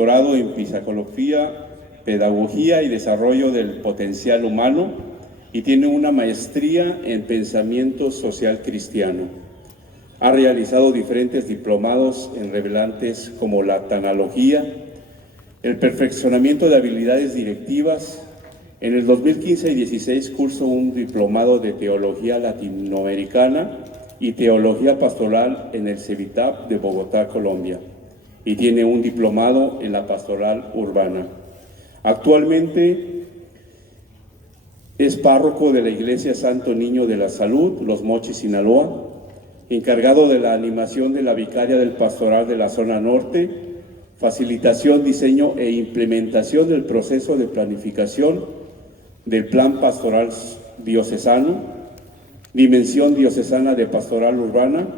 doctorado en psicología, pedagogía y desarrollo del potencial humano y tiene una maestría en pensamiento social cristiano. Ha realizado diferentes diplomados en relevantes como la tanalogía, el perfeccionamiento de habilidades directivas. En el 2015 y 16 cursó un diplomado de teología latinoamericana y teología pastoral en el CEVITAP de Bogotá, Colombia, y tiene un diplomado en la pastoral urbana. Actualmente es párroco de la Iglesia Santo Niño de la Salud, Los Mochis, Sinaloa, encargado de la animación de la vicaria del pastoral de la zona norte, facilitación, diseño e implementación del proceso de planificación del Plan Pastoral Diocesano, Dimensión Diocesana de Pastoral Urbana,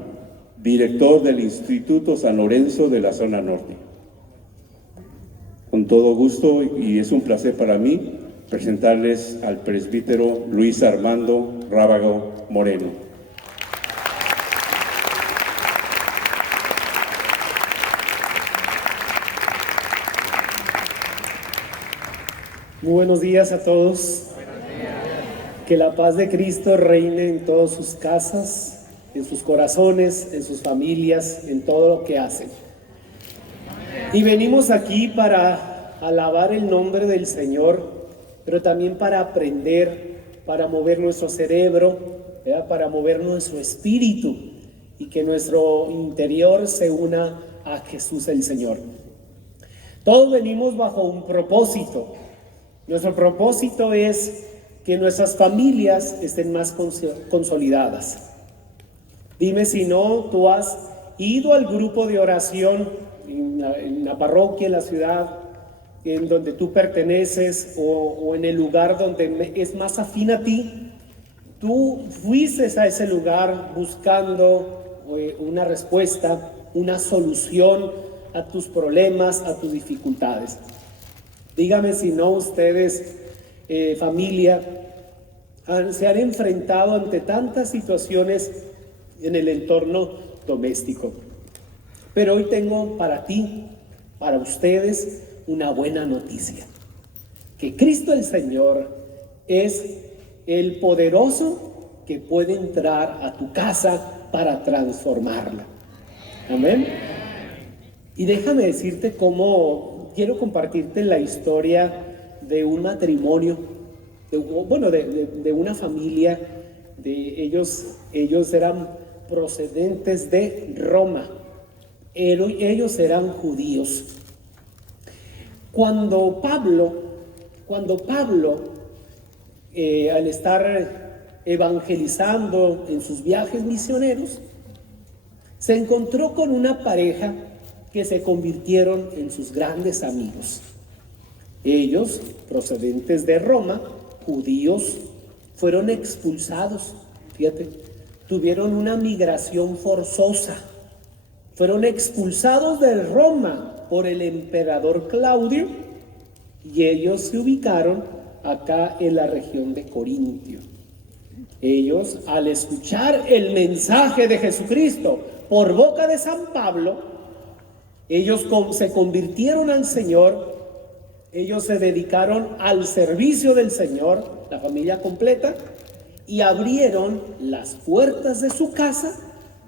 director del Instituto San Lorenzo de la zona norte. Con todo gusto, y es un placer para mí presentarles al presbítero Luis Armando Rábago Moreno. Muy buenos días a todos. Que la paz de Cristo reine en todas sus casas, en sus corazones, en sus familias, en todo lo que hacen. Y venimos aquí para alabar el nombre del Señor, pero también para aprender, para mover nuestro cerebro, ¿verdad? Para mover nuestro espíritu y que nuestro interior se una a Jesús el Señor. Todos venimos bajo un propósito. Nuestro propósito es que nuestras familias estén más consolidadas. Dime si no, tú has ido al grupo de oración en la parroquia, en la ciudad, en donde tú perteneces o en el lugar donde es más afín a ti. Tú fuiste a ese lugar buscando una respuesta, una solución a tus problemas, a tus dificultades. Dígame si no, ustedes, familia, se han enfrentado ante tantas situaciones en el entorno doméstico. Pero hoy tengo para ti, para ustedes, una buena noticia. Que Cristo el Señor es el poderoso que puede entrar a tu casa para transformarla. Amén. Y déjame decirte cómo quiero compartirte la historia de un matrimonio, de una familia. Ellos eran procedentes de Roma. Ellos eran judíos. Cuando Pablo, al estar evangelizando en sus viajes misioneros, se encontró con una pareja que se convirtieron en sus grandes amigos. Ellos, procedentes de Roma, judíos, fueron expulsados. Fíjate, tuvieron una migración forzosa. Fueron expulsados de Roma por el emperador Claudio y ellos se ubicaron acá en la región de Corintio. Ellos, al escuchar el mensaje de Jesucristo por boca de San Pablo, ellos se convirtieron al Señor. Ellos se dedicaron al servicio del Señor, la familia completa, y abrieron las puertas de su casa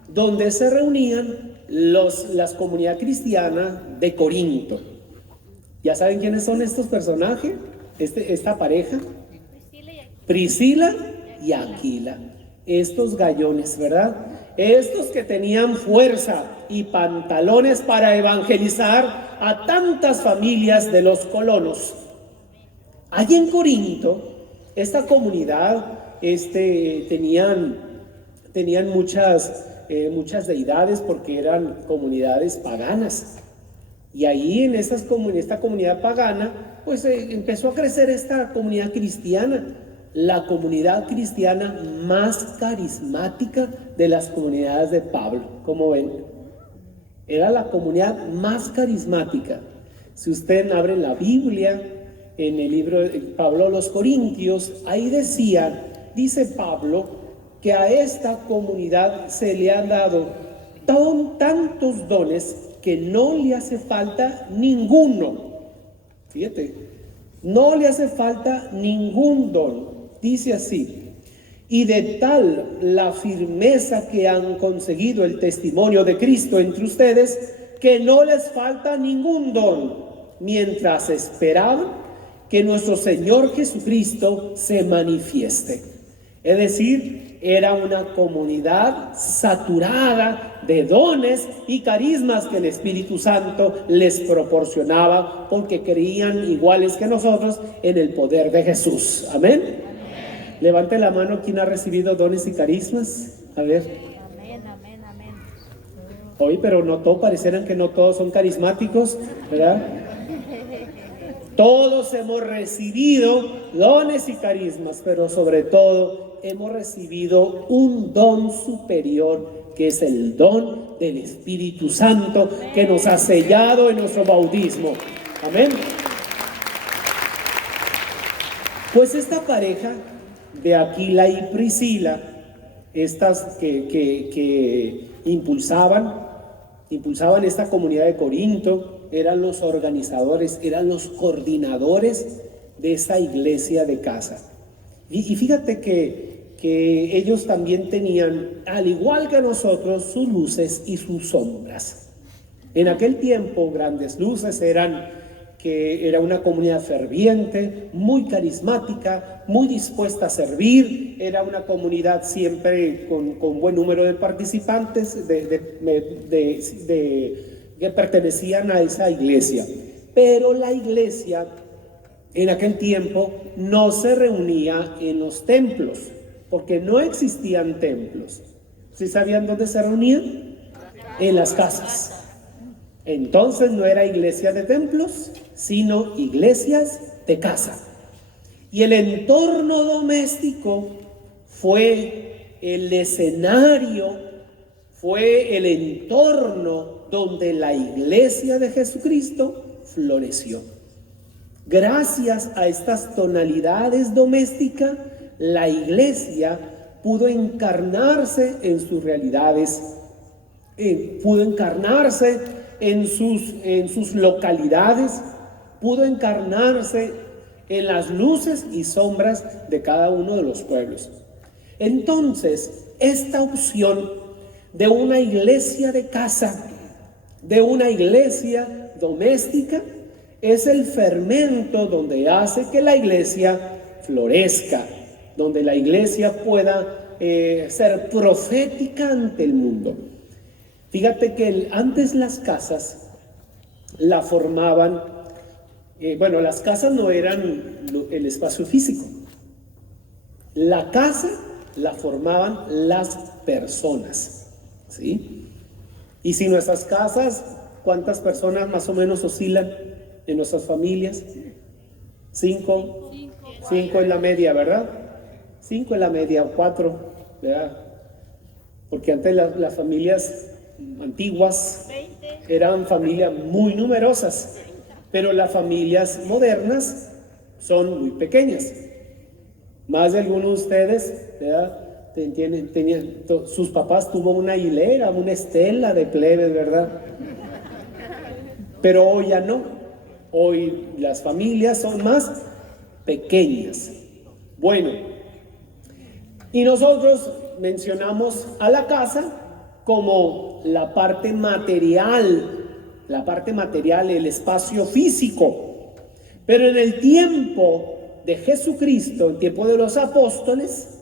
donde se reunían las comunidades cristianas de Corinto. ¿Ya saben quiénes son estos personajes? Esta pareja, Priscila y Aquila. Estos gallones, ¿verdad? Estos que tenían fuerza y pantalones para evangelizar a tantas familias de los colonos. Allí en Corinto, esta comunidad tenían muchas deidades porque eran comunidades paganas. Y ahí en esta comunidad pagana, pues empezó a crecer esta comunidad cristiana, la comunidad cristiana más carismática de las comunidades de Pablo. ¿Cómo ven? Era la comunidad más carismática. Si usted abre la Biblia, en el libro de Pablo a los Corintios, ahí dice Pablo que a esta comunidad se le han dado tantos dones que no le hace falta ninguno. Fíjate, no le hace falta ningún don. Dice así: y de tal la firmeza que han conseguido el testimonio de Cristo entre ustedes, que no les falta ningún don, mientras esperaban que nuestro Señor Jesucristo se manifieste. Es decir, era una comunidad saturada de dones y carismas que el Espíritu Santo les proporcionaba, porque creían iguales que nosotros en el poder de Jesús. Amén. Levante la mano quien ha recibido dones y carismas. A ver. Amén, amén, amén. Hoy, pero no todos, parecieran que no todos son carismáticos, ¿verdad? Todos hemos recibido dones y carismas, pero sobre todo hemos recibido un don superior, que es el don del Espíritu Santo, que nos ha sellado en nuestro bautismo. Amén. Pues esta pareja de Aquila y Priscila, estas que impulsaban esta comunidad de Corinto, eran los organizadores, eran los coordinadores de esta iglesia de casa. Y fíjate que ellos también tenían, al igual que nosotros, sus luces y sus sombras. En aquel tiempo, grandes luces eran que era una comunidad ferviente, muy carismática, muy dispuesta a servir. Era una comunidad siempre con buen número de participantes que pertenecían a esa iglesia. Pero la iglesia en aquel tiempo no se reunía en los templos, porque no existían templos. ¿Sí sabían dónde se reunían? En las casas. Entonces no era iglesia de templos, sino iglesias de casa. Y el entorno doméstico fue el escenario, fue el entorno donde la iglesia de Jesucristo floreció. Gracias a estas tonalidades domésticas, la iglesia pudo encarnarse en sus realidades, pudo encarnarse en sus localidades, pudo encarnarse en las luces y sombras de cada uno de los pueblos. Entonces, esta opción de una iglesia de casa, de una iglesia doméstica, es el fermento donde hace que la iglesia florezca, donde la iglesia pueda ser profética ante el mundo. Fíjate que antes las casas la formaban, las casas no eran el espacio físico. La casa la formaban las personas, ¿sí? Y si nuestras casas, ¿cuántas personas más o menos oscilan en nuestras familias? 5 en la media, ¿verdad? 5 en la media o 4, ¿verdad? Porque antes las familias antiguas eran familias muy numerosas, pero las familias modernas son muy pequeñas. Más de algunos de ustedes, ¿verdad? Sus papás tuvo una hilera, una estela de plebes, ¿verdad? Pero hoy ya no. Hoy las familias son más pequeñas. Bueno, y nosotros mencionamos a la casa como la parte material, el espacio físico. Pero en el tiempo de Jesucristo, en tiempo de los apóstoles,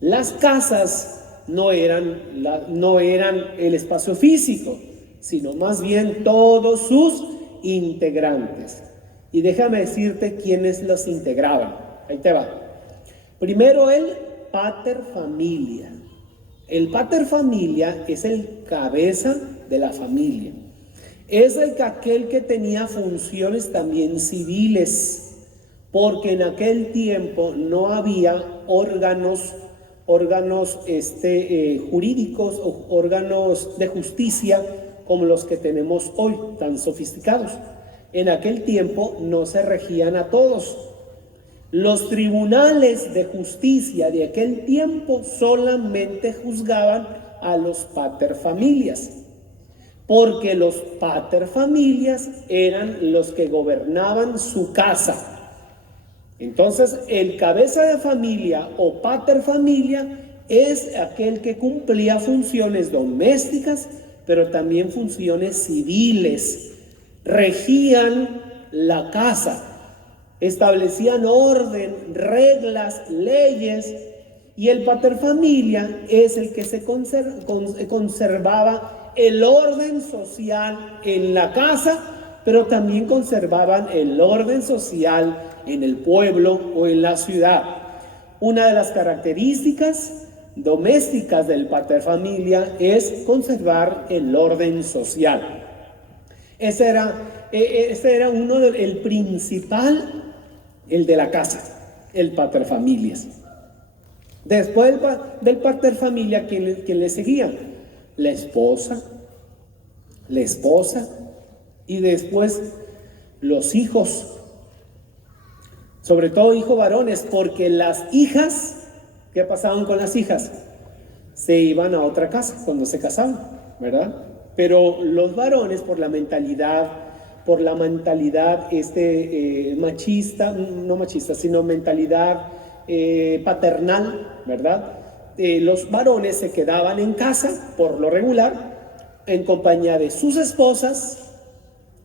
las casas no eran el espacio físico, sino más bien todos sus integrantes. Y déjame decirte quiénes los integraban. Ahí te va. Primero, el pater familia. El pater familia es el cabeza de la familia. Es aquel que tenía funciones también civiles, porque en aquel tiempo no había órganos jurídicos o órganos de justicia como los que tenemos hoy, tan sofisticados. En aquel tiempo no se regían a todos. Los tribunales de justicia de aquel tiempo solamente juzgaban a los paterfamilias. porque los paterfamilias eran los que gobernaban su casa. Entonces, el cabeza de familia o paterfamilia es aquel que cumplía funciones domésticas, pero también funciones civiles. Regían la casa, establecían orden, reglas, leyes, y el paterfamilia es el que se conservaba el orden social en la casa, pero también conservaban el orden social en el pueblo o en la ciudad. Una de las características domésticas del paterfamilia es conservar el orden social. Ese era el principal, el de la casa, el paterfamilias. Después del paterfamilia, ¿quién le seguía? La esposa, y después los hijos, sobre todo hijos varones, porque las hijas, ¿qué pasaban con las hijas? Se iban a otra casa cuando se casaban, ¿verdad? Pero los varones, por la mentalidad machista, no machista, sino mentalidad paternal, ¿verdad? Los varones se quedaban en casa, por lo regular, en compañía de sus esposas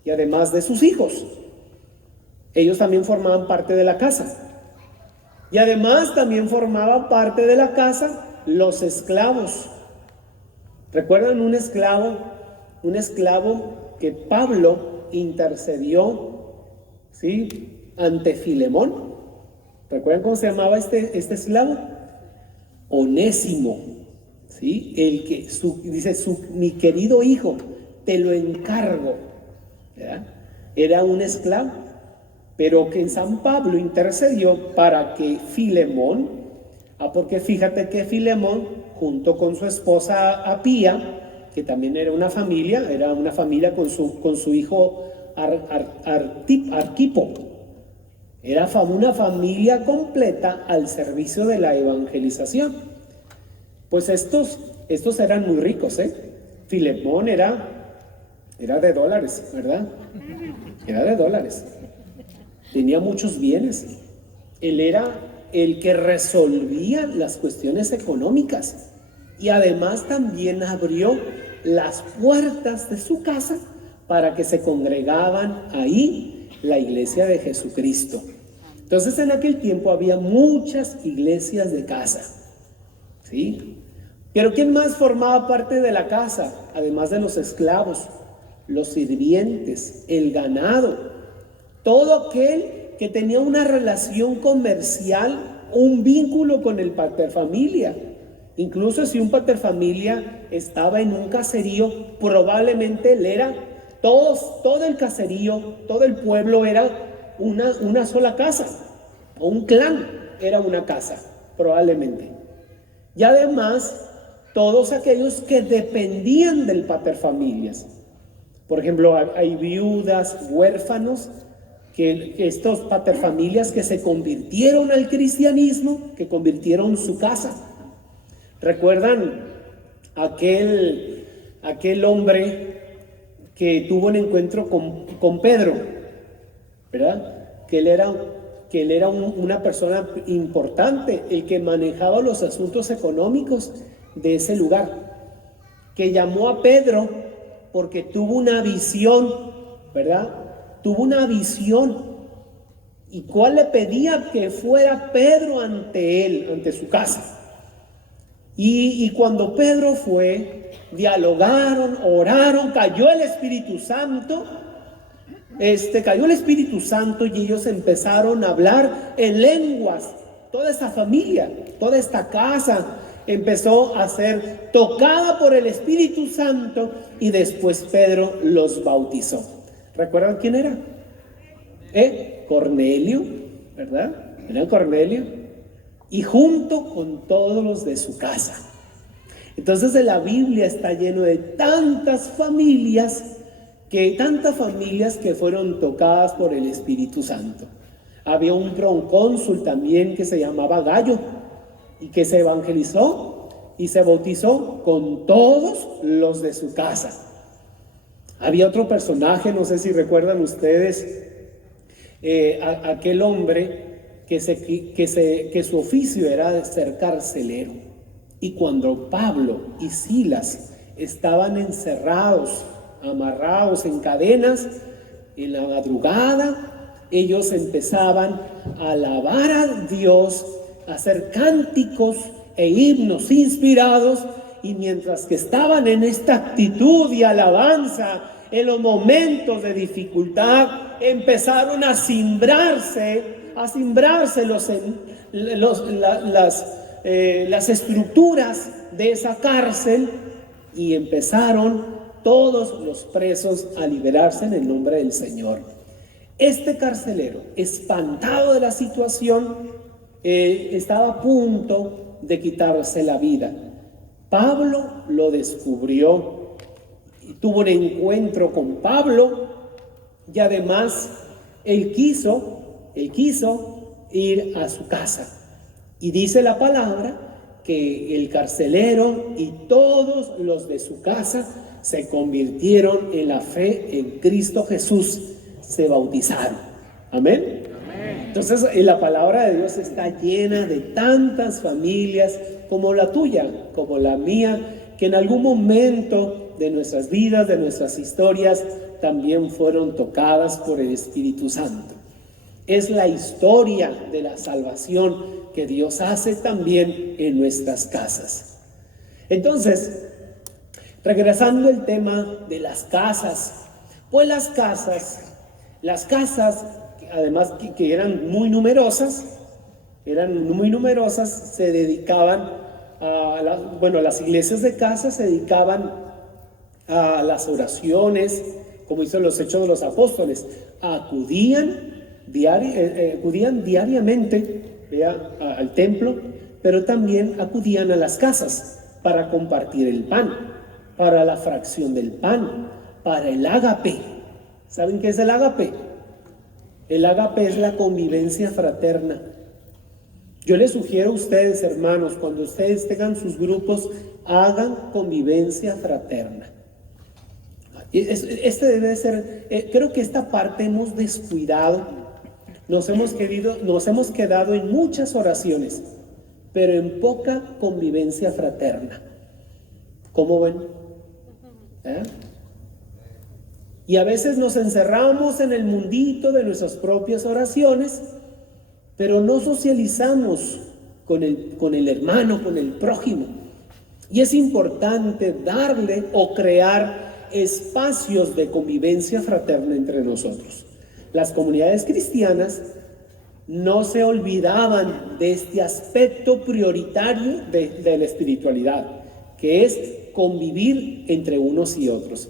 y además de sus hijos. Ellos también formaban parte de la casa. Y además también formaban parte de la casa los esclavos. ¿Recuerdan un esclavo que Pablo intercedió, ¿sí?, ante Filemón? ¿Recuerdan cómo se llamaba este esclavo? Onésimo, ¿sí? Mi querido hijo, te lo encargo, ¿verdad? Era un esclavo, pero que San Pablo intercedió para que Filemón, porque fíjate que Filemón, junto con su esposa Apía, que también era una familia con su hijo Arquipo. Era una familia completa al servicio de la evangelización. Pues estos eran muy ricos, ¿eh? Filemón era de dólares, ¿verdad? Era de dólares. Tenía muchos bienes. Él era el que resolvía las cuestiones económicas y además también abrió las puertas de su casa para que se congregaban ahí la iglesia de Jesucristo. Entonces, en aquel tiempo había muchas iglesias de casa, ¿sí? Pero ¿quién más formaba parte de la casa? Además de los esclavos, los sirvientes, el ganado, todo aquel que tenía una relación comercial, un vínculo con el paterfamilia. Incluso si un paterfamilia estaba en un caserío, probablemente él era todo el caserío, todo el pueblo era una sola casa, o un clan era una casa, probablemente. Y además, todos aquellos que dependían del paterfamilias. Por ejemplo, hay viudas, huérfanos, que estos paterfamilias que se convirtieron al cristianismo, que convirtieron su casa. ¿Recuerdan aquel hombre que tuvo un encuentro con Pedro, ¿verdad? Que él era una persona importante, el que manejaba los asuntos económicos de ese lugar, que llamó a Pedro porque tuvo una visión, ¿verdad? Tuvo una visión. ¿Y cuál le pedía? Que fuera Pedro ante él, ante su casa. Y cuando Pedro fue, dialogaron, oraron, cayó el Espíritu Santo, y ellos empezaron a hablar en lenguas. Toda esta familia, toda esta casa empezó a ser tocada por el Espíritu Santo y después Pedro los bautizó. ¿Recuerdan quién era? Cornelio, ¿verdad? Era Cornelio. Y junto con todos los de su casa. Entonces la Biblia está lleno de tantas familias que fueron tocadas por el Espíritu Santo. Había un procónsul también que se llamaba Gallo y que se evangelizó y se bautizó con todos los de su casa. Había otro personaje, no sé si recuerdan ustedes, aquel hombre que su oficio era de ser carcelero. Y cuando Pablo y Silas estaban encerrados, amarrados en cadenas, en la madrugada, ellos empezaban a alabar a Dios, a hacer cánticos e himnos inspirados, y mientras que estaban en esta actitud y alabanza, en los momentos de dificultad, empezaron a cimbrarse las estructuras de esa cárcel, y empezaron todos los presos a liberarse en el nombre del Señor. Este carcelero, espantado de la situación, estaba a punto de quitarse la vida. Pablo lo descubrió y tuvo un encuentro con Pablo, y además él quiso ir a su casa. Y dice la palabra que el carcelero y todos los de su casa se convirtieron en la fe en Cristo Jesús, se bautizaron. Amén. Entonces la palabra de Dios está llena de tantas familias como la tuya, como la mía, que en algún momento de nuestras vidas, de nuestras historias, también fueron tocadas por el Espíritu Santo. Es la historia de la salvación que Dios hace también en nuestras casas. Entonces, regresando al tema de las casas, pues las casas, además que eran muy numerosas, se dedicaban las iglesias de casa se dedicaban a las oraciones, como hizo los Hechos de los Apóstoles. Acudían diariamente al templo, pero también acudían a las casas para compartir el pan, para la fracción del pan, para el ágape. ¿Saben qué es el ágape? El ágape es la convivencia fraterna. Yo les sugiero a ustedes, hermanos, cuando ustedes tengan sus grupos, hagan convivencia fraterna. Este debe ser, creo que esta parte hemos descuidado, nos hemos quedado en muchas oraciones, pero en poca convivencia fraterna. ¿Cómo ven? Y a veces nos encerramos en el mundito de nuestras propias oraciones, pero no socializamos con el hermano, con el prójimo. Y es importante darle o crear espacios de convivencia fraterna entre nosotros. Las comunidades cristianas no se olvidaban de este aspecto prioritario de la espiritualidad, que es convivir entre unos y otros.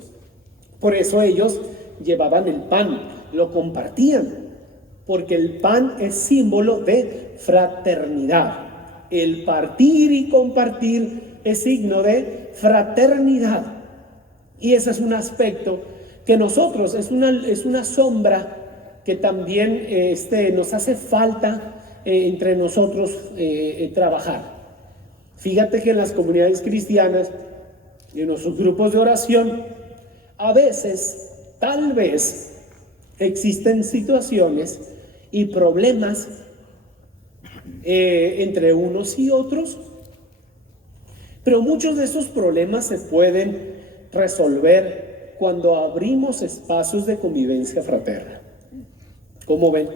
Por eso ellos llevaban el pan, lo compartían, porque el pan es símbolo de fraternidad. El partir y compartir es signo de fraternidad. Y ese es un aspecto que nosotros, es una sombra que también nos hace falta entre nosotros trabajar. Fíjate que en las comunidades cristianas, en nuestros grupos de oración, a veces, tal vez, existen situaciones y problemas entre unos y otros, pero muchos de esos problemas se pueden resolver cuando abrimos espacios de convivencia fraterna. ¿Cómo ven?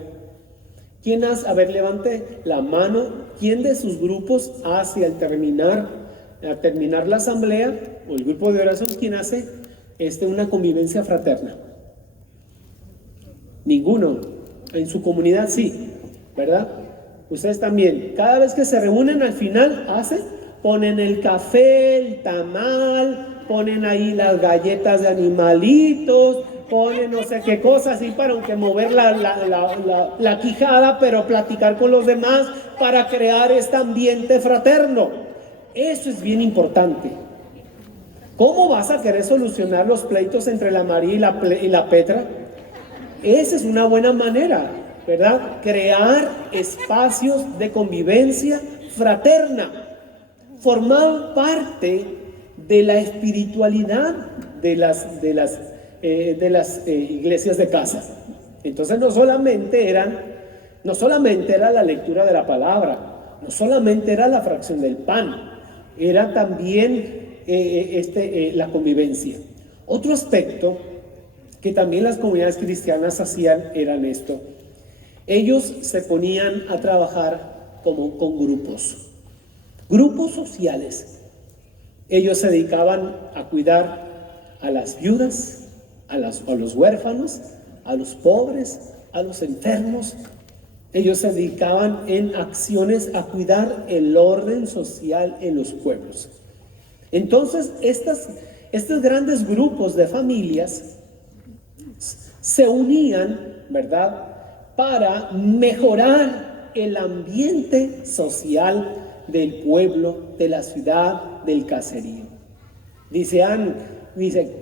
A ver, levante la mano. ¿Quién de sus grupos hace al terminar la asamblea o el grupo de oración, quién hace una convivencia fraterna? Ninguno. En su comunidad sí, ¿verdad? Ustedes también. Cada vez que se reúnen al final, ponen el café, el tamal, ponen ahí las galletas de animalitos, ponen no sé qué cosas así para aunque mover la quijada, pero platicar con los demás para crear este ambiente fraterno. Eso es bien importante. ¿Cómo vas a querer solucionar los pleitos entre la María y la Petra? Esa es una buena manera, ¿verdad? Crear espacios de convivencia fraterna. Formaban parte de la espiritualidad de las de las iglesias de casa. Entonces no solamente era la lectura de la palabra, no solamente era la fracción del pan, era también la convivencia. Otro aspecto que también las comunidades cristianas hacían eran esto: ellos se ponían a trabajar como con grupos sociales. Ellos se dedicaban a cuidar a las viudas, a los huérfanos, a los pobres, a los enfermos. Ellos se dedicaban en acciones a cuidar el orden social en los pueblos. Entonces, estos grandes grupos de familias se unían, ¿verdad?, para mejorar el ambiente social del pueblo, de la ciudad, del caserío. Dice,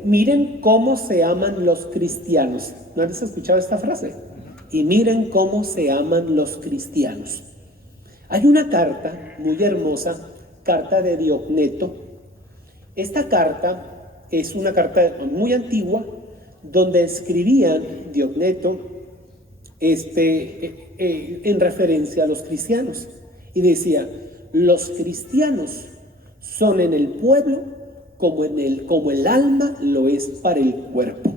miren cómo se aman los cristianos. ¿No has escuchado esta frase? Y miren cómo se aman los cristianos. Hay una carta muy hermosa, carta de Diogneto. Esta carta es una carta muy antigua, donde escribía Diogneto en referencia a los cristianos. Y decía: los cristianos son en el pueblo como el alma lo es para el cuerpo.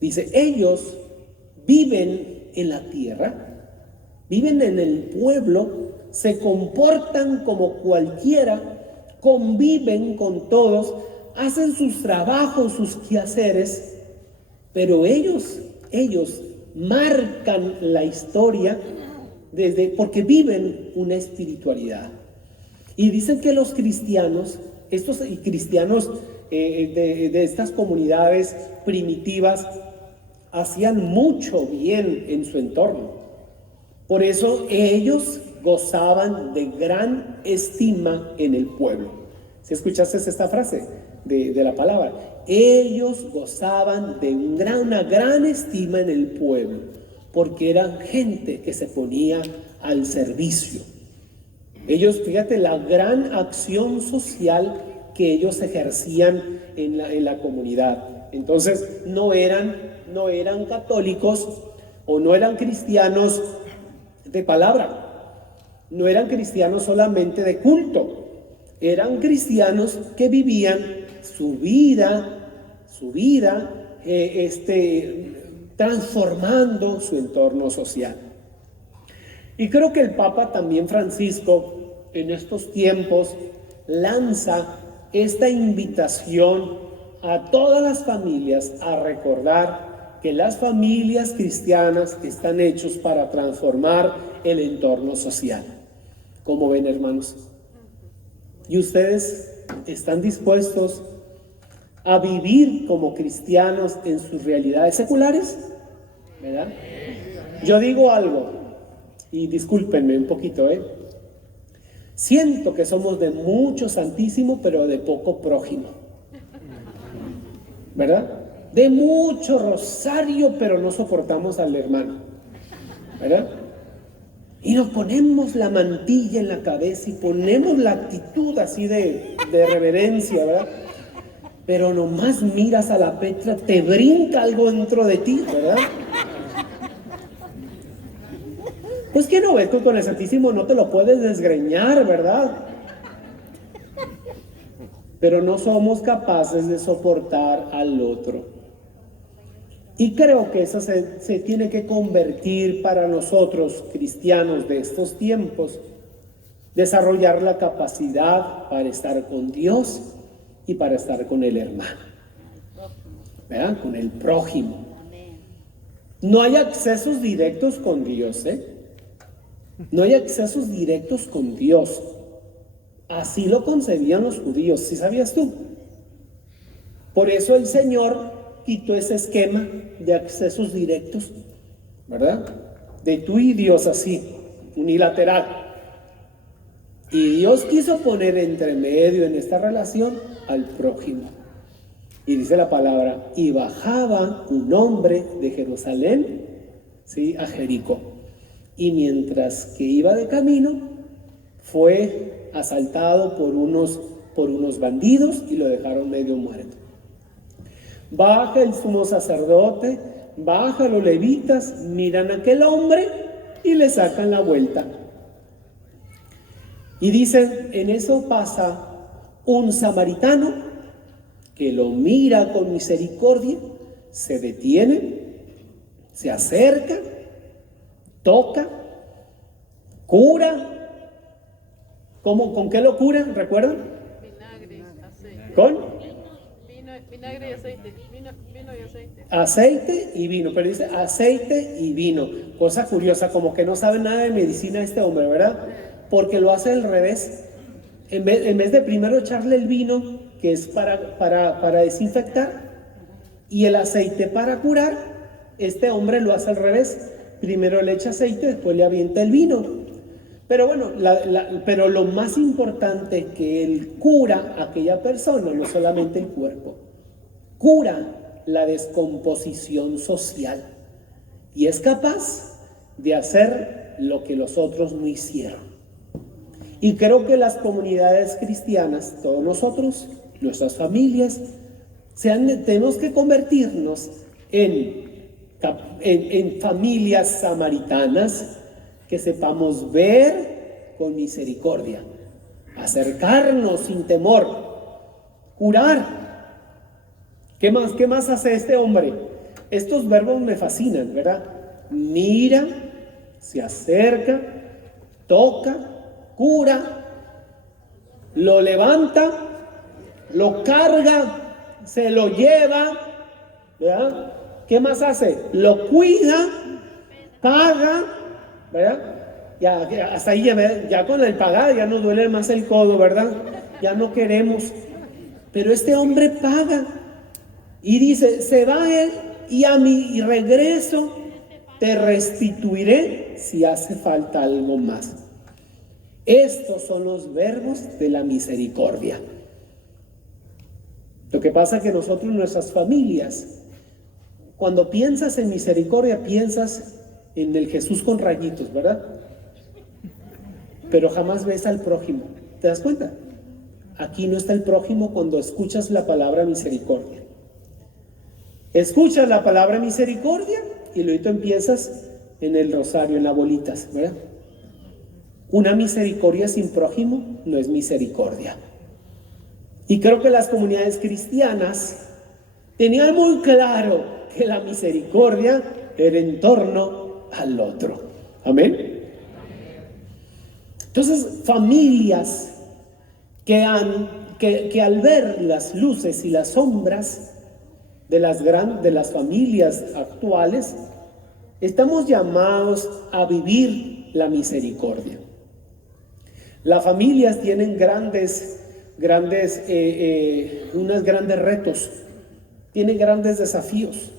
Dice, ellos viven en la tierra, viven en el pueblo, se comportan como cualquiera, conviven con todos, hacen sus trabajos, sus quehaceres, pero ellos marcan la historia porque viven una espiritualidad. Y dicen que los cristianos, estos cristianos de estas comunidades primitivas, hacían mucho bien en su entorno. Por eso ellos gozaban de gran estima en el pueblo. ¿Sí escuchaste esta frase de la palabra? Ellos gozaban de una gran estima en el pueblo, porque eran gente que se ponía al servicio. Ellos, fíjate, la gran acción social que ellos ejercían en la comunidad. Entonces, no eran católicos o no eran cristianos de palabra, no eran cristianos solamente de culto, eran cristianos que vivían su vida, transformando su entorno social. Y creo que el Papa también Francisco en estos tiempos lanza esta invitación a todas las familias a recordar que las familias cristianas están hechos para transformar el entorno social. ¿Cómo ven, hermanos? ¿Y ustedes están dispuestos a vivir como cristianos en sus realidades seculares? ¿Verdad? Yo digo algo, y discúlpenme un poquito, siento que somos de mucho santísimo, pero de poco prójimo, ¿verdad? De mucho rosario, pero no soportamos al hermano, ¿verdad? Y nos ponemos la mantilla en la cabeza y ponemos la actitud así de reverencia, ¿verdad? Pero nomás miras a la Petra, te brinca algo dentro de ti, ¿verdad? Pues que no ves que con el Santísimo no te lo puedes desgreñar, ¿verdad? Pero no somos capaces de soportar al otro. Y creo que eso se tiene que convertir para nosotros, cristianos de estos tiempos, desarrollar la capacidad para estar con Dios y para estar con el hermano, ¿verdad? Con el prójimo. No hay accesos directos con Dios, No hay accesos directos con Dios. Así lo concebían los judíos, ¿sí sabías tú? Por eso el Señor quitó ese esquema de accesos directos, ¿verdad? De tú y Dios así, unilateral. Y Dios quiso poner entre medio en esta relación al prójimo. Y dice la palabra, y bajaba un hombre de Jerusalén, ¿sí?, a Jericó. Y mientras que iba de camino, fue asaltado por unos bandidos y lo dejaron medio muerto. Baja el sumo sacerdote, baja los levitas, miran a aquel hombre y le sacan la vuelta. Y dice, en eso pasa un samaritano que lo mira con misericordia, se detiene, se acerca, toca, cura. ¿Con qué lo cura? ¿Recuerdan? Vinagre, aceite. ¿Con? Vinagre y aceite. Vino y aceite. Aceite y vino, pero dice aceite y vino. Cosa curiosa, como que no sabe nada de medicina este hombre, ¿verdad? Porque lo hace al revés. En vez de primero echarle el vino, que es para desinfectar, y el aceite para curar, este hombre lo hace al revés. Primero le echa aceite, después le avienta el vino. Pero bueno, pero lo más importante que él cura a aquella persona, no solamente el cuerpo, cura la descomposición social y es capaz de hacer lo que los otros no hicieron. Y creo que las comunidades cristianas, todos nosotros, nuestras familias, tenemos que convertirnos en familias samaritanas que sepamos ver con misericordia, acercarnos sin temor, curar. ¿Qué más hace este hombre? Estos verbos me fascinan, ¿verdad? Mira, se acerca, toca, cura, lo levanta, lo carga, se lo lleva, ¿verdad? ¿Qué más hace? Lo cuida, paga, ¿verdad? Ya hasta ahí ya con el pagar ya nos duele más el codo, ¿verdad? Ya no queremos. Pero este hombre paga y dice, se va él y a mi regreso te restituiré si hace falta algo más. Estos son los verbos de la misericordia. Lo que pasa es que nosotros, nuestras familias, cuando piensas en misericordia, piensas en el Jesús con rayitos, ¿verdad? Pero jamás ves al prójimo. ¿Te das cuenta? Aquí no está el prójimo cuando escuchas la palabra misericordia. Escuchas la palabra misericordia y luego empiezas en el rosario, en las bolitas, ¿verdad? Una misericordia sin prójimo no es misericordia. Y creo que las comunidades cristianas tenían muy claro que la misericordia era en torno al otro. Amén. Entonces, familias que al ver las luces y las sombras de las familias actuales, estamos llamados a vivir la misericordia. Las familias tienen unos grandes retos, tienen grandes desafíos.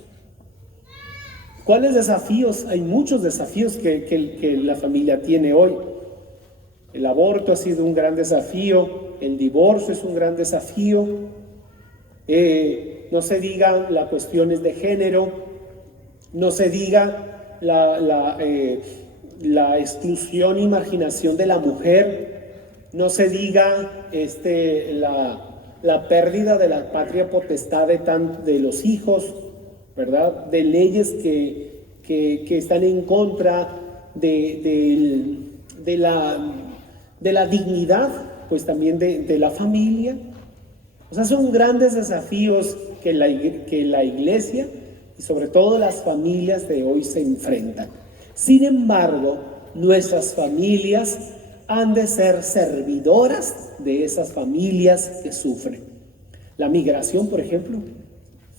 ¿Cuáles desafíos? Hay muchos desafíos que la familia tiene hoy. El aborto ha sido un gran desafío, el divorcio es un gran desafío, no se diga las cuestiones de género, no se diga la exclusión y marginación de la mujer, no se diga la pérdida de la patria potestad de los hijos, ¿verdad? De leyes que están en contra de la dignidad, pues también de la familia. O sea, son grandes desafíos que la iglesia y sobre todo las familias de hoy se enfrentan. Sin embargo, nuestras familias han de ser servidoras de esas familias que sufren. La migración, por ejemplo,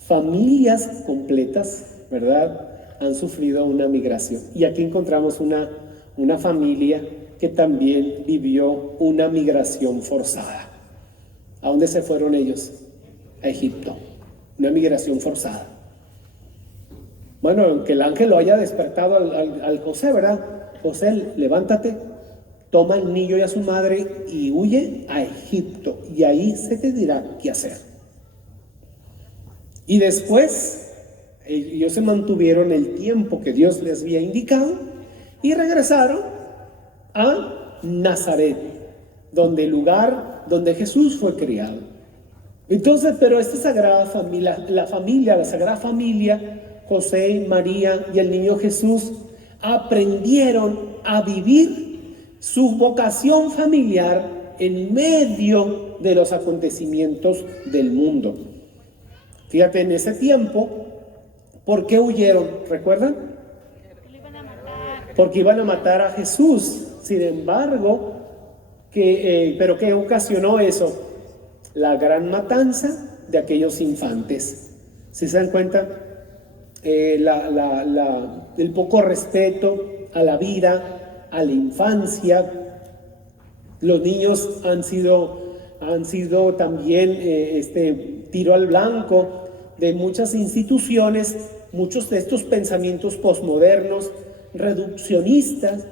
familias completas, ¿verdad?, han sufrido una migración. Y aquí encontramos una familia que también vivió una migración forzada. ¿A dónde se fueron ellos? A Egipto. Una migración forzada. Bueno, aunque el ángel lo haya despertado al José, ¿verdad? José, levántate, toma al niño y a su madre y huye a Egipto. Y ahí se te dirá qué hacer. Y después, ellos se mantuvieron el tiempo que Dios les había indicado y regresaron a Nazaret, el lugar donde Jesús fue criado. Entonces, pero esta Sagrada Familia, la Sagrada Familia, José, María y el niño Jesús, aprendieron a vivir su vocación familiar en medio de los acontecimientos del mundo. Fíjate, en ese tiempo, ¿por qué huyeron? ¿Recuerdan? Porque iban a matar a Jesús. Sin embargo, ¿pero qué ocasionó eso? La gran matanza de aquellos infantes. ¿Sí se dan cuenta? El poco respeto a la vida, a la infancia. Los niños han sido también tiro al blanco de muchas instituciones, muchos de estos pensamientos posmodernos, reduccionistas.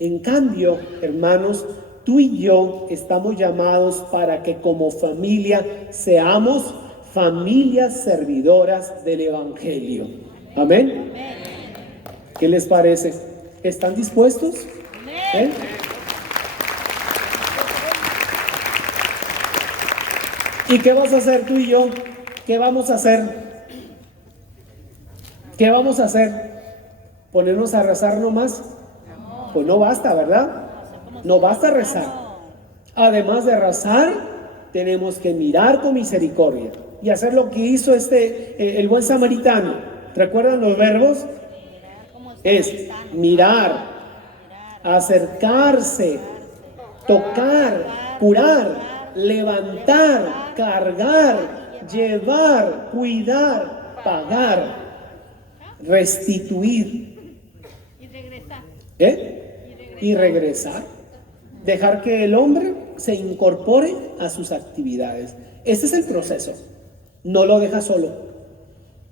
En cambio, hermanos, tú y yo estamos llamados para que como familia seamos familias servidoras del Evangelio. Amén. ¿Qué les parece? ¿Están dispuestos? ¿Eh? ¿Y qué vas a hacer tú y yo? ¿Qué vamos a hacer? ¿Qué vamos a hacer? ¿Ponernos a rezar nomás? Pues no basta, ¿verdad? No basta rezar. Además de rezar, tenemos que mirar con misericordia y hacer lo que hizo el buen samaritano. ¿Recuerdan los verbos? Es mirar, acercarse, tocar, curar, levantar, cargar, llevar, cuidar, pagar, restituir. Y regresar. Dejar que el hombre se incorpore a sus actividades. Ese es el proceso. No lo deja solo.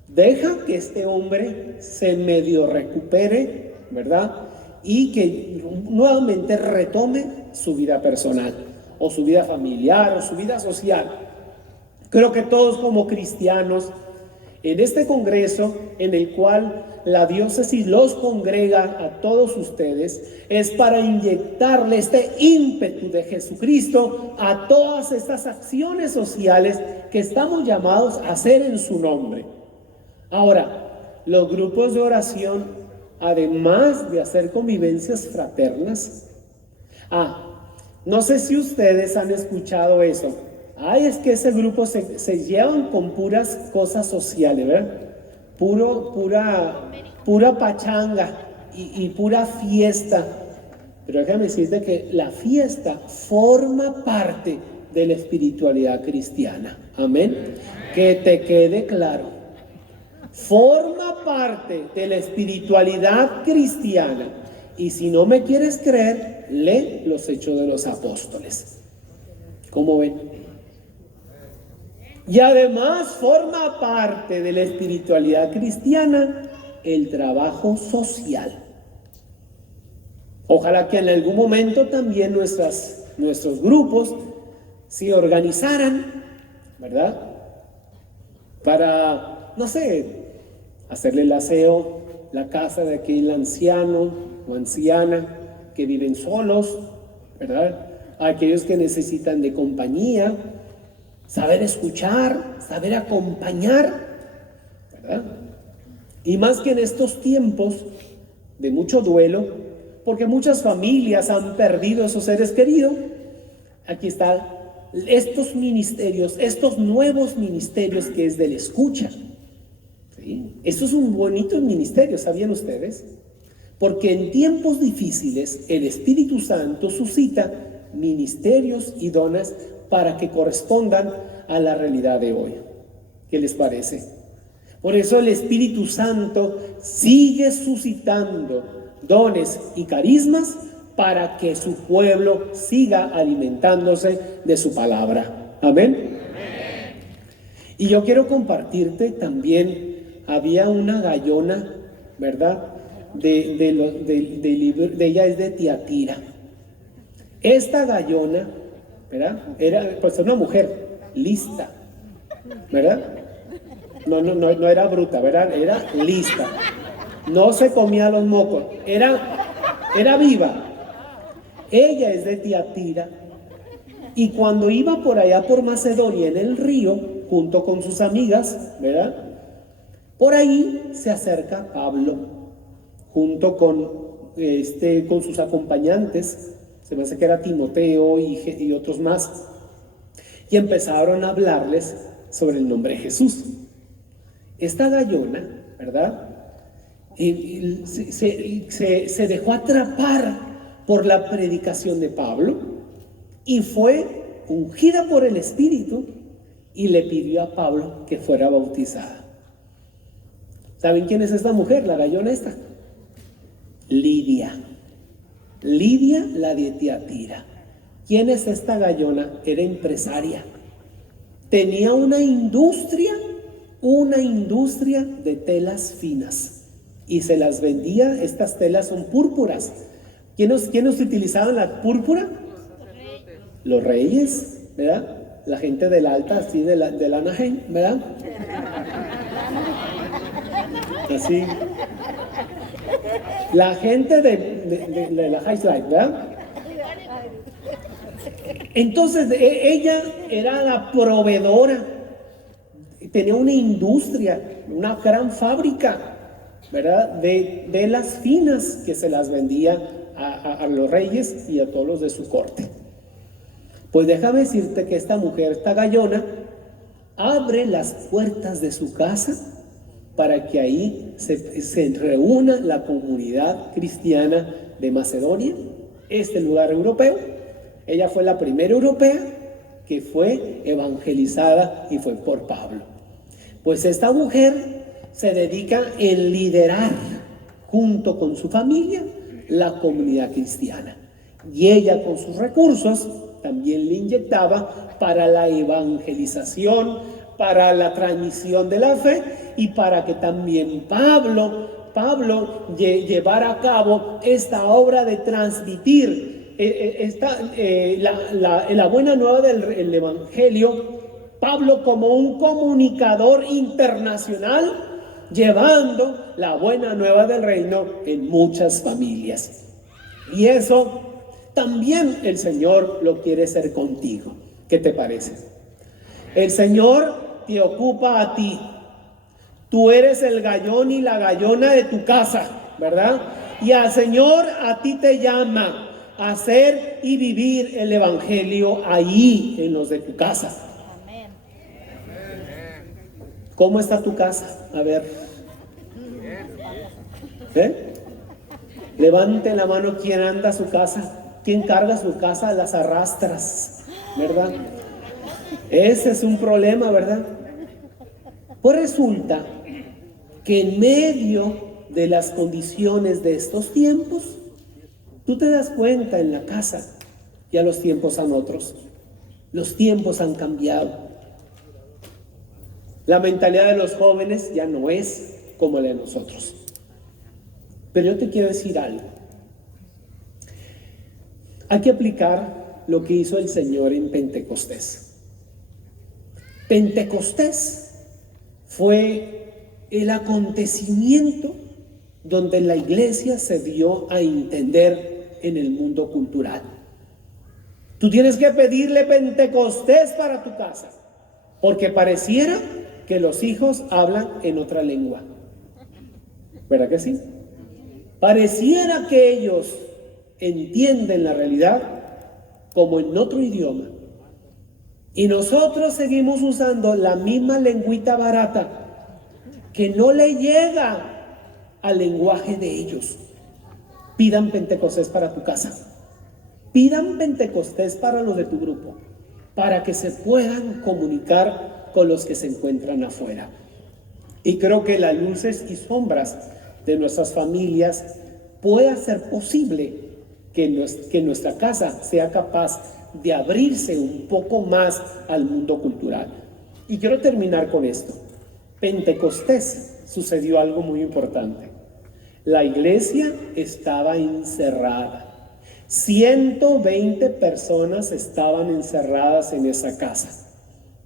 Deja que este hombre se medio recupere, ¿verdad? Y que nuevamente retome su vida personal, o su vida familiar, o su vida social. Creo que todos como cristianos, en este congreso en el cual la diócesis los congrega a todos ustedes, es para inyectarle este ímpetu de Jesucristo a todas estas acciones sociales que estamos llamados a hacer en su nombre. Ahora, los grupos de oración, además de hacer convivencias fraternas, no sé si ustedes han escuchado eso. Es que ese grupo se llevan con puras cosas sociales, ¿verdad? Pura pachanga y pura fiesta. Pero déjame decirte que la fiesta forma parte de la espiritualidad cristiana. Amén. Que te quede claro. Forma parte de la espiritualidad cristiana. Y si no me quieres creer, lee los Hechos de los Apóstoles. ¿Cómo ven? Y además forma parte de la espiritualidad cristiana el trabajo social. Ojalá que en algún momento también nuestros grupos se organizaran, ¿verdad? Para, no sé, hacerle el aseo, la casa de aquel anciano o anciana que viven solos, ¿verdad? A aquellos que necesitan de compañía. Saber escuchar, saber acompañar, ¿verdad? Y más que en estos tiempos de mucho duelo, porque muchas familias han perdido a sus seres queridos, aquí están estos ministerios, estos nuevos ministerios que es del escucha. ¿Sí? Esto es un bonito ministerio, ¿sabían ustedes? Porque en tiempos difíciles el Espíritu Santo suscita ministerios y dones para que correspondan a la realidad de hoy. ¿Qué les parece? Por eso el Espíritu Santo sigue suscitando dones y carismas para que su pueblo siga alimentándose de su palabra. Amén. Y yo quiero compartirte también, había una gallona, ¿verdad? De ella es de Tiatira. Esta gallona, ¿verdad? Era pues una mujer lista, ¿verdad? No era bruta, ¿verdad? Era lista. No se comía los mocos. Era viva. Ella es de Tiatira. Y cuando iba por allá por Macedonia en el río, junto con sus amigas, ¿verdad? Por ahí se acerca Pablo, junto con sus acompañantes, se me hace que era Timoteo y otros más, y empezaron a hablarles sobre el nombre de Jesús. Esta Gallona, ¿verdad? Se dejó atrapar por la predicación de Pablo y fue ungida por el Espíritu y le pidió a Pablo que fuera bautizada. ¿Saben quién es esta mujer? La Gallona esta. Lidia, la de Tiatira. ¿Quién es esta Gallona? Era empresaria. Tenía una industria de telas finas y se las vendía. Estas telas son púrpuras. ¿Quiénes utilizaban la púrpura? Los reyes, ¿verdad? La gente del alta, así del Anaheim, ¿verdad? Así. La gente de la High Slide, ¿verdad? Entonces ella era la proveedora, tenía una industria, una gran fábrica, ¿verdad? De las finas que se las vendía a los reyes y a todos los de su corte. Pues déjame decirte que esta mujer, esta Gallona, abre las puertas de su casa para que ahí se reúna la comunidad cristiana de Macedonia, este lugar europeo. Ella fue la primera europea que fue evangelizada y fue por Pablo. Pues esta mujer se dedica en liderar junto con su familia la comunidad cristiana. Y ella con sus recursos también le inyectaba para la evangelización, para la transmisión de la fe y para que también Pablo llevara a cabo esta obra de transmitir la buena nueva del Evangelio. Pablo como un comunicador internacional, llevando la buena nueva del reino en muchas familias. Y eso también el Señor lo quiere hacer contigo. ¿Qué te parece? El Señor te ocupa a ti. Tú eres el gallón y la gallona de tu casa, ¿verdad? Y al Señor a ti te llama a hacer y vivir el Evangelio ahí, en los de tu casa. Amén. ¿Cómo está tu casa? A ver. Levante la mano quien anda a su casa, quien carga su casa a las arrastras, ¿verdad? Ese es un problema, ¿verdad? Pues resulta que en medio de las condiciones de estos tiempos, tú te das cuenta en la casa, ya los tiempos son otros, los tiempos han cambiado. La mentalidad de los jóvenes ya no es como la de nosotros. Pero yo te quiero decir algo. Hay que aplicar lo que hizo el Señor en Pentecostés. Pentecostés fue el acontecimiento donde la iglesia se dio a entender en el mundo cultural. Tú tienes que pedirle Pentecostés para tu casa, porque pareciera que los hijos hablan en otra lengua. ¿Verdad que sí? Pareciera que ellos entienden la realidad como en otro idioma. Y nosotros seguimos usando la misma lengüita barata que no le llega al lenguaje de ellos. Pidan Pentecostés para tu casa. Pidan Pentecostés para los de tu grupo, para que se puedan comunicar con los que se encuentran afuera. Y creo que las luces y sombras de nuestras familias puede hacer posible que nuestra casa sea capaz de abrirse un poco más al mundo cultural. Y quiero terminar con esto. Pentecostés sucedió algo muy importante. La iglesia estaba encerrada. 120 personas estaban encerradas en esa casa.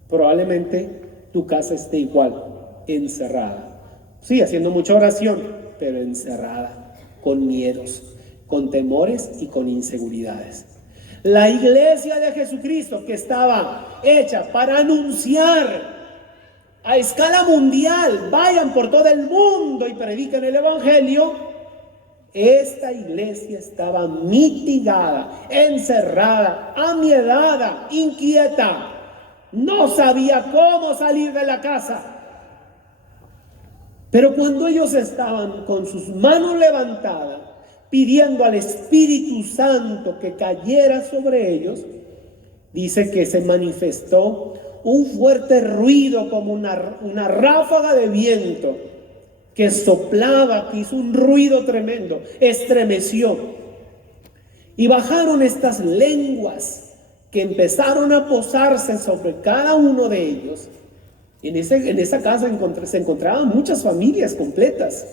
Probablemente tu casa esté igual, encerrada. Sí, haciendo mucha oración, pero encerrada, con miedos, con temores y con inseguridades. La iglesia de Jesucristo, que estaba hecha para anunciar a escala mundial, vayan por todo el mundo y prediquen el evangelio. Esta iglesia estaba mitigada, encerrada, amiedada, inquieta. No sabía cómo salir de la casa. Pero cuando ellos estaban con sus manos levantadas, pidiendo al Espíritu Santo que cayera sobre ellos, dice que se manifestó un fuerte ruido como una ráfaga de viento que soplaba, que hizo un ruido tremendo, estremeció. Y bajaron estas lenguas que empezaron a posarse sobre cada uno de ellos. En esa casa se encontraban muchas familias completas.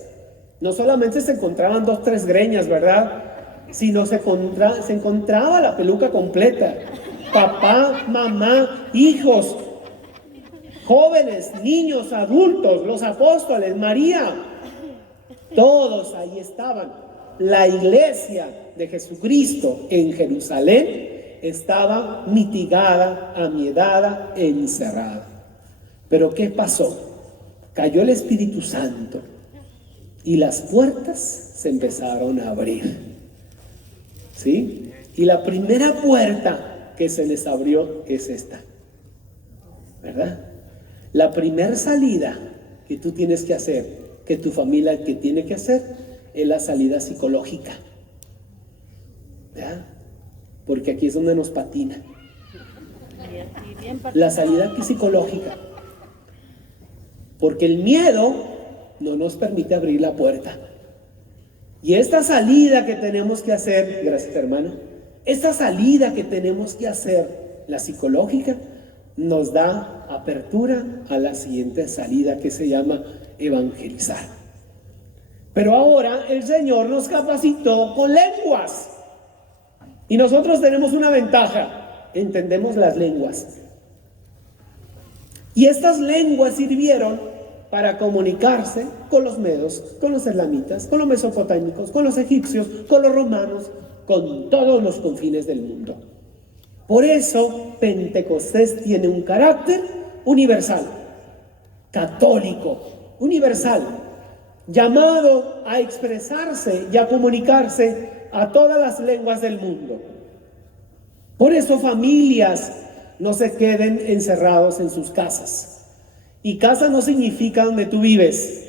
No solamente se encontraban 2, 3 greñas, ¿verdad? Sino se encontraba la peluca completa. Papá, mamá, hijos, jóvenes, niños, adultos, los apóstoles, María. Todos ahí estaban. La iglesia de Jesucristo en Jerusalén estaba mitigada, amiedada, encerrada. Pero ¿qué pasó? Cayó el Espíritu Santo y las puertas se empezaron a abrir. ¿Sí? Y la primera puerta que se les abrió es esta, ¿verdad? La primera salida que tú tienes que hacer, que tu familia que tiene que hacer, es la salida psicológica, ¿verdad? Porque aquí es donde nos patina. La salida psicológica. Porque el miedo no nos permite abrir la puerta. Y esta salida que tenemos que hacer, gracias hermano, esta salida que tenemos que hacer, la psicológica, nos da apertura a la siguiente salida que se llama evangelizar. Pero ahora el Señor nos capacitó con lenguas. Y nosotros tenemos una ventaja, entendemos las lenguas. Y estas lenguas sirvieron para comunicarse con los medos, con los elamitas, con los mesopotámicos, con los egipcios, con los romanos, con todos los confines del mundo. Por eso Pentecostés tiene un carácter universal, católico, universal, llamado a expresarse y a comunicarse a todas las lenguas del mundo. Por eso familias no se queden encerrados en sus casas. Y casa no significa donde tú vives.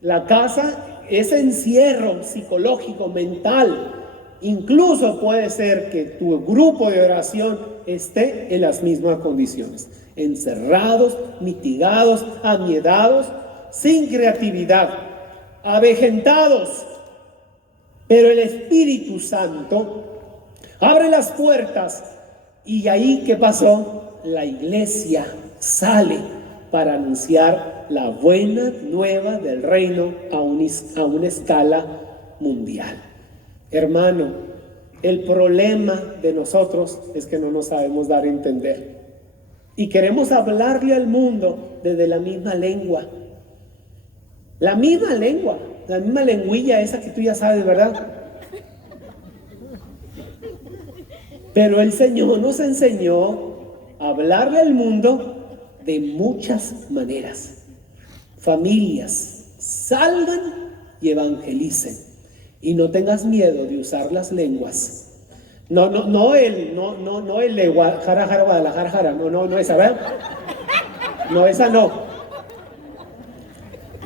La casa es encierro psicológico, mental. Incluso puede ser que tu grupo de oración esté en las mismas condiciones. Encerrados, mitigados, amiedados, sin creatividad, avejentados. Pero el Espíritu Santo abre las puertas. Y ahí, ¿qué pasó? La iglesia sale para anunciar la buena nueva del reino a una escala mundial. Hermano, el problema de nosotros es que no nos sabemos dar a entender. Y queremos hablarle al mundo desde la misma lengua. La misma lengua, la misma lengüilla esa que tú ya sabes, ¿verdad? Pero el Señor nos enseñó a hablarle al mundo de muchas maneras. Familias, salgan y evangelicen. Y no tengas miedo de usar las lenguas. No el de Guadalajara, no esa, ¿verdad? No, esa no.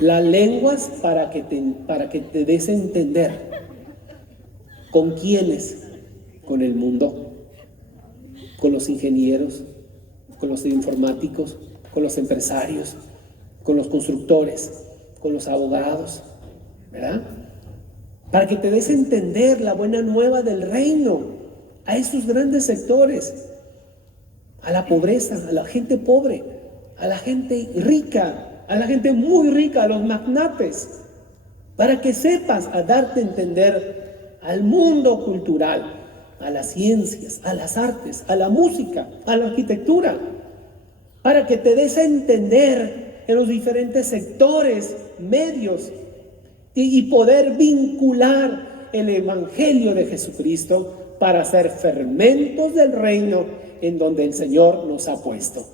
Las lenguas para que te des a entender. ¿Con quiénes? Con el mundo, con los ingenieros, con los informáticos, con los empresarios, con los constructores, con los abogados, ¿verdad? Para que te des a entender la buena nueva del reino a esos grandes sectores, a la pobreza, a la gente pobre, a la gente rica, a la gente muy rica, a los magnates, para que sepas a darte a entender al mundo cultural, a las ciencias, a las artes, a la música, a la arquitectura, para que te des a entender en los diferentes sectores, medios, y poder vincular el Evangelio de Jesucristo para ser fermentos del reino en donde el Señor nos ha puesto.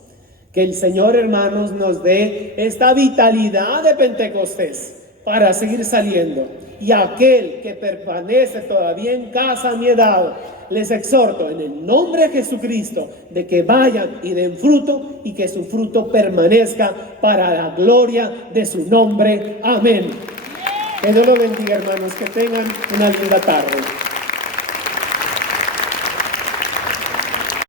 Que el Señor, hermanos, nos dé esta vitalidad de Pentecostés para seguir saliendo. Y aquel que permanece todavía en casa a mi edad, les exhorto en el nombre de Jesucristo de que vayan y den fruto y que su fruto permanezca para la gloria de su nombre. Amén. Que Dios los bendiga, hermanos, que tengan una linda tarde.